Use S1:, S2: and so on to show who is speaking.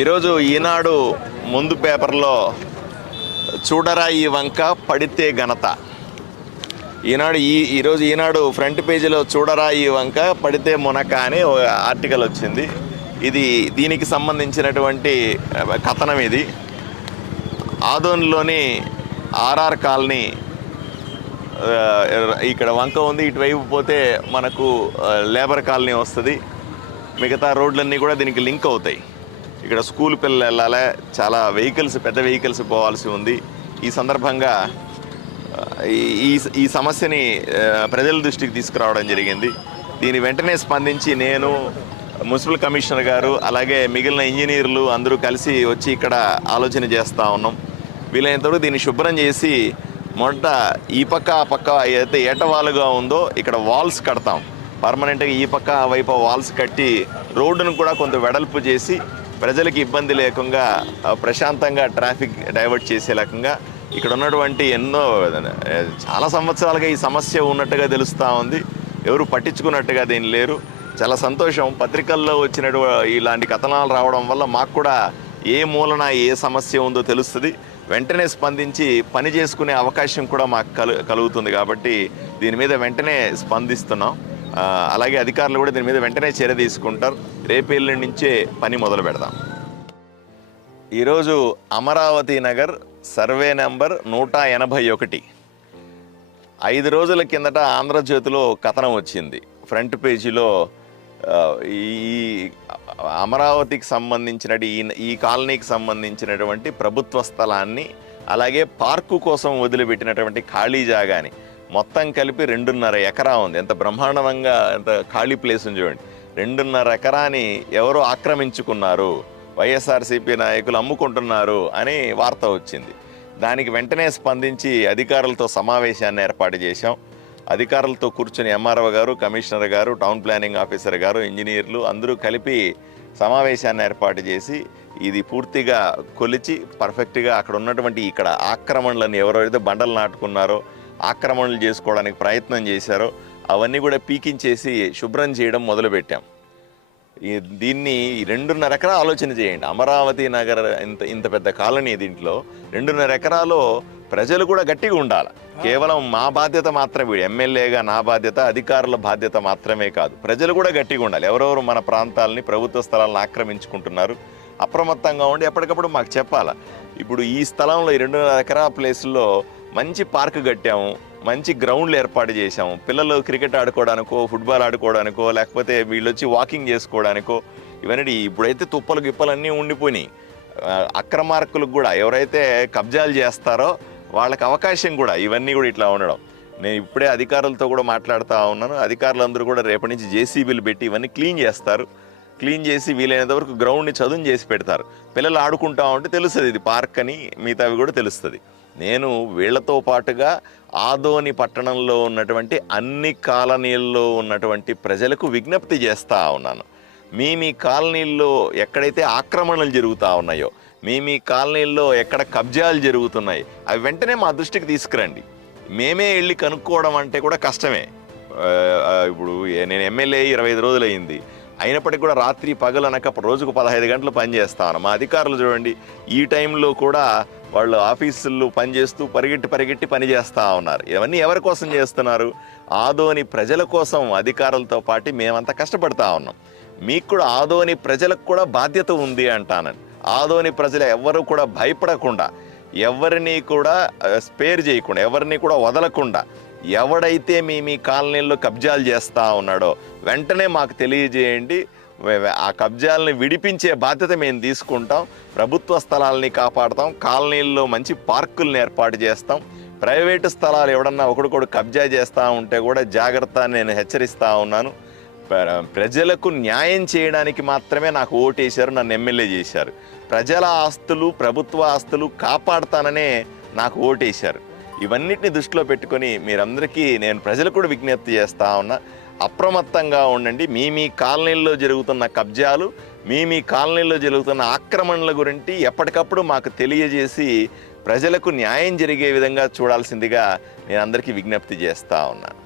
S1: ఈరోజు ఈనాడు ముందు పేపర్లో చూడరా ఈ వంక పడితే ఘనత. ఈనాడు ఈ ఈరోజు ఈనాడు ఫ్రంట్ పేజీలో చూడరా ఈ వంక పడితే మునక అని ఆర్టికల్ వచ్చింది. ఇది దీనికి సంబంధించినటువంటి కథనం ఇది. ఆదోన్లోని ఆర్ఆర్ కాలనీ ఇక్కడ వంక ఉంది ఇటువైపు పోతే మనకు లేబర్ కాలనీ వస్తుంది. మిగతా రోడ్లన్నీ కూడా దీనికి లింక్ అవుతాయి. ఇక్కడ స్కూల్ పిల్లలు వెళ్ళాలి చాలా వెహికల్స్ పెద్ద వెహికల్స్ పోవాల్సి ఉంది. ఈ సందర్భంగా ఈ- ఈ సమస్యని ప్రజల దృష్టికి తీసుకురావడం జరిగింది. దీని వెంటనే స్పందించి నేను మున్సిపల్ కమిషనర్ గారు అలాగే మిగిలిన ఇంజనీర్లు అందరూ కలిసి వచ్చి ఇక్కడ ఆలోచన చేస్తూ ఉన్నాం. వీలైనంతవరకు దీన్ని శుభ్రం చేసి మొదట ఈ పక్క ఆ పక్క ఏదైతే ఏటవాలుగా ఉందో ఇక్కడ వాల్స్ కడతాం. పర్మనెంట్గా ఈ పక్క ఆ వైపు వాల్స్ కట్టి రోడ్డును కూడా కొంత వెడల్పు చేసి ప్రజలకు ఇబ్బంది లేకుండా ప్రశాంతంగా ట్రాఫిక్ డైవర్ట్ చేసే రకంగా ఇక్కడ ఉన్నటువంటి ఎన్నో చాలా సంవత్సరాలుగా ఈ సమస్య ఉన్నట్టుగా తెలుస్తూ ఉంది. ఎవరు పట్టించుకున్నట్టుగా దీని లేరు. చాలా సంతోషం. పత్రికల్లో వచ్చినటువంటి ఇలాంటి కథనాలు రావడం వల్ల మాకు కూడా ఏ మూలన ఏ సమస్య ఉందో తెలుస్తుంది. వెంటనే స్పందించి పని చేసుకునే అవకాశం కూడా మాకు కలు కలుగుతుంది కాబట్టి దీని మీద వెంటనే స్పందిస్తున్నాం. అలాగే అధికారులు కూడా దీని మీద వెంటనే చర్య తీసుకుంటారు. రేపేళ్ళ నుంచే పని మొదలు పెడదాం. ఈరోజు అమరావతి నగర్ సర్వే నెంబర్ నూట ఎనభై ఒకటి. ఐదు రోజుల కిందట ఆంధ్రజ్యోతిలో కథనం వచ్చింది. ఫ్రంట్ పేజీలో ఈ అమరావతికి సంబంధించిన ఈ ఈ కాలనీకి సంబంధించినటువంటి ప్రభుత్వ స్థలాన్ని అలాగే పార్కు కోసం వదిలిపెట్టినటువంటి ఖాళీ జాగాని మొత్తం కలిపి రెండున్నర ఎకరా ఉంది. ఎంత బ్రహ్మాండంగా ఎంత ఖాళీ ప్లేస్ ఉంది చూడండి. రెండున్నర ఎకరాని ఎవరో ఆక్రమించుకున్నారు. వైఎస్ఆర్సీపీ నాయకులు అమ్ముకుంటున్నారు అని వార్త వచ్చింది. దానికి వెంటనే స్పందించి అధికారులతో సమావేశాన్ని ఏర్పాటు చేశాం. అధికారులతో కూర్చుని ఎంఆర్ఓ గారు కమిషనర్ గారు టౌన్ ప్లానింగ్ ఆఫీసర్ గారు ఇంజనీర్లు అందరూ కలిపి సమావేశాన్ని ఏర్పాటు చేసి ఇది పూర్తిగా కొలిచి పర్ఫెక్ట్గా అక్కడ ఉన్నటువంటి ఇక్కడ ఆక్రమణలను ఎవరైతే బండలు నాటుకున్నారో ఆక్రమణలు చేసుకోవడానికి ప్రయత్నం చేశారో అవన్నీ కూడా పీకించేసి శుభ్రం చేయడం మొదలుపెట్టాం. ఈ దీన్ని ఈ రెండున్నర ఎకరా ఆలోచన చేయండి. అమరావతి నగర ఇంత ఇంత పెద్ద కాలనీ దీంట్లో రెండున్నర ఎకరాలో ప్రజలు కూడా గట్టిగా ఉండాలి. కేవలం మా బాధ్యత మాత్రమే ఎమ్మెల్యేగా నా బాధ్యత అధికారుల బాధ్యత మాత్రమే కాదు. ప్రజలు కూడా గట్టిగా ఉండాలి. ఎవరెవరు మన ప్రాంతాలని ప్రభుత్వ స్థలాలను ఆక్రమించుకుంటున్నారు అప్రమత్తంగా ఉండి ఎప్పటికప్పుడు మాకు చెప్పాలి. ఇప్పుడు ఈ స్థలంలో ఈ రెండున్నర ఎకరా ప్లేస్లో మంచి పార్క్ కట్టాము మంచి గ్రౌండ్లు ఏర్పాటు చేశాము. పిల్లలు క్రికెట్ ఆడుకోవడానికో ఫుట్బాల్ ఆడుకోవడానికో లేకపోతే వీళ్ళు వచ్చి వాకింగ్ చేసుకోవడానికో ఇవన్నీ ఇప్పుడైతే తుప్పలు గిప్పలు అన్నీ ఉండిపోయినాయి. అక్రమార్కులకు కూడా ఎవరైతే కబ్జాలు చేస్తారో వాళ్ళకి అవకాశం కూడా ఇవన్నీ కూడా ఇట్లా ఉండడం. నేను ఇప్పుడే అధికారులతో కూడా మాట్లాడుతూ ఉన్నాను. అధికారులందరూ కూడా రేపటి నుంచి జేసీబీలు పెట్టి ఇవన్నీ క్లీన్ చేస్తారు. క్లీన్ చేసి వీలైనంత వరకు గ్రౌండ్ని చదును చేసి పెడతారు. పిల్లలు ఆడుకుంటా ఉంటే తెలుస్తుంది ఇది పార్క్ అని మిగతావి కూడా తెలుస్తుంది. నేను వీళ్ళతో పాటుగా ఆదోని పట్టణంలో ఉన్నటువంటి అన్ని కాలనీల్లో ఉన్నటువంటి ప్రజలకు విజ్ఞప్తి చేస్తూ ఉన్నాను. మీ మీ కాలనీల్లో ఎక్కడైతే ఆక్రమణలు జరుగుతూ ఉన్నాయో మీ మీ కాలనీల్లో ఎక్కడ కబ్జాలు జరుగుతున్నాయి అవి వెంటనే మా దృష్టికి తీసుకురండి. మేమే వెళ్ళి కనుక్కోవడం అంటే కూడా కష్టమే. ఇప్పుడు నేను ఎమ్మెల్యే ఇరవై ఐదు రోజులు అయింది అయినప్పటికీ కూడా రాత్రి పగలు రోజుకు పదహైదు గంటలు పనిచేస్తాను మా అధికారులు చూడండి ఈ టైంలో కూడా వాళ్ళు ఆఫీసుల్లో పనిచేస్తూ పరిగెట్టి పరిగెట్టి పని చేస్తూ ఉన్నారు. ఇవన్నీ ఎవరి కోసం చేస్తున్నారు? ఆదోని ప్రజల కోసం అధికారులతో పాటు మేమంతా కష్టపడతా ఉన్నాం. మీకు కూడా ఆదోని ప్రజలకు కూడా బాధ్యత ఉంది అంటానని. ఆదోని ప్రజలు ఎవ్వరూ కూడా భయపడకుండా ఎవరిని కూడా స్పేర్ చేయకుండా ఎవరిని కూడా వదలకుండా ఎవడైతే మీ మీ కాలనీల్లో కబ్జాలు చేస్తూ ఉన్నాడో వెంటనే మాకు తెలియజేయండి. ఆ కబ్జాలని విడిపించే బాధ్యత మేము తీసుకుంటాం. ప్రభుత్వ స్థలాలని కాపాడతాం. కాలనీల్లో మంచి పార్కులను ఏర్పాటు చేస్తాం. ప్రైవేటు స్థలాలు ఎవడన్నా ఒకడికొడు కబ్జా చేస్తూ ఉంటే కూడా జాగ్రత్త నేను హెచ్చరిస్తూ ఉన్నాను. ప్ర- ప్రజలకు న్యాయం చేయడానికి మాత్రమే నాకు ఓటేశారు నన్ను ఎమ్మెల్యే చేశారు. ప్రజల ఆస్తులు ప్రభుత్వ ఆస్తులు కాపాడుతాననే నాకు ఓటేశారు. ఇవన్నిటిని దృష్టిలో పెట్టుకొని మీరందరికీ నేను ప్రజలకు కూడా విజ్ఞప్తి చేస్తూ ఉన్నా. అప్రమత్తంగా ఉండండి. మీ మీ కాలనీల్లో జరుగుతున్న కబ్జాలు మీ మీ కాలనీల్లో జరుగుతున్న ఆక్రమణల గురించి ఎప్పటికప్పుడు మాకు తెలియజేసి ప్రజలకు న్యాయం జరిగే విధంగా చూడాల్సిందిగా నేను అందరికీ విజ్ఞప్తి చేస్తూ ఉన్నాను.